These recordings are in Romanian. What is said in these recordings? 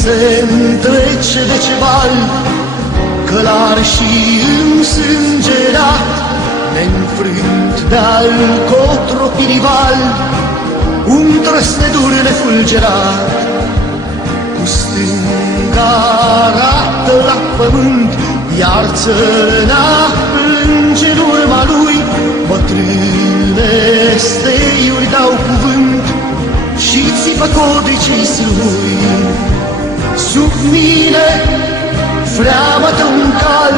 se întrece de ceval, călar și însângerat, neînfrânt de-al cotropii rival, un trăsnedur nefulgerat. Cu stânga arată la pământ, iar țărâna plânge în urma lui. Bătrâne steiuri dau cuvânt și țipă codricei sâlui. Sub mine freamătă un cal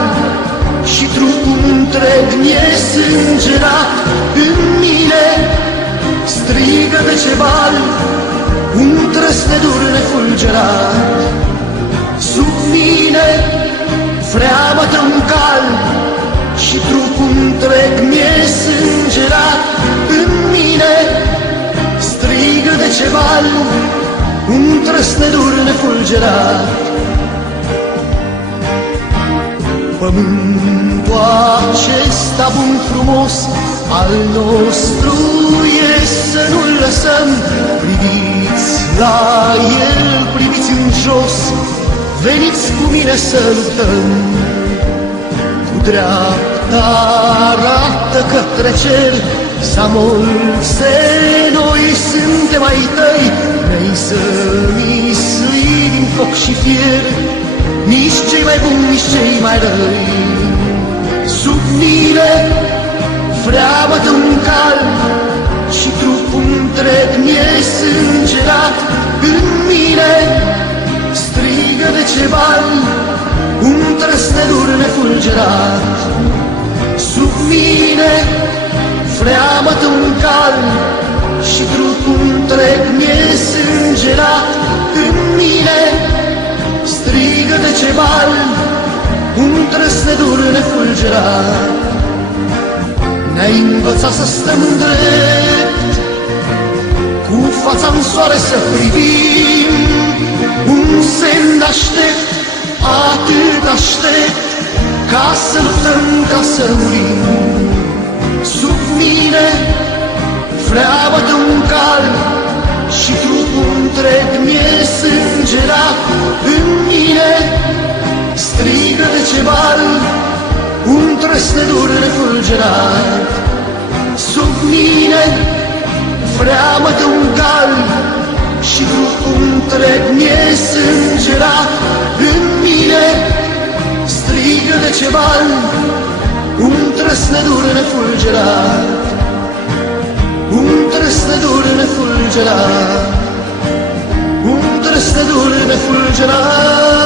și trupul întreg mi-e sângerat. În mine strigă de cebal un trăsnedur nefulgerat. Sub mine freamătă un cal și trupul întreg mi-e sângerat. În mine strigă de cebal un trăsnedur nefulgerat. Pământul acesta bun frumos al nostru e să nu-l lăsăm. Priviți la el, priviți în jos, veniți cu mine să luptăm. Cu dreapta arată către cer, Samolse, noi suntem ai tăi, ne-ai zămisli din foc și fier, nici cei mai buni, nici cei mai răi. Sub mine freamătă un cal și trupul întreg mi-e sângerat. În mine strigă de cebal un trăsnedur nefulgerat. Sub mine freamătă un cal și trupul întreg mi-e sângerat. În mine strigă de cebal un trăsnedur nefulgerat. Ne-ai învățat să stăm drept, cu fața în soare să privim, un semn aștept, atât aștept, ca să luptăm, ca să murim. Sub mine freamătă un cal și trupul întreg mi-e sângerat. În mine strigă de cebal un trăsnedur nefulgerat. Sub mine freamătă un cal și trupul întreg mi-e sângerat. În mine strigă de cebal un trăsnedur nefulgerat. Un trăsnedur nefulgerat. Un trăsnedur nefulgerat.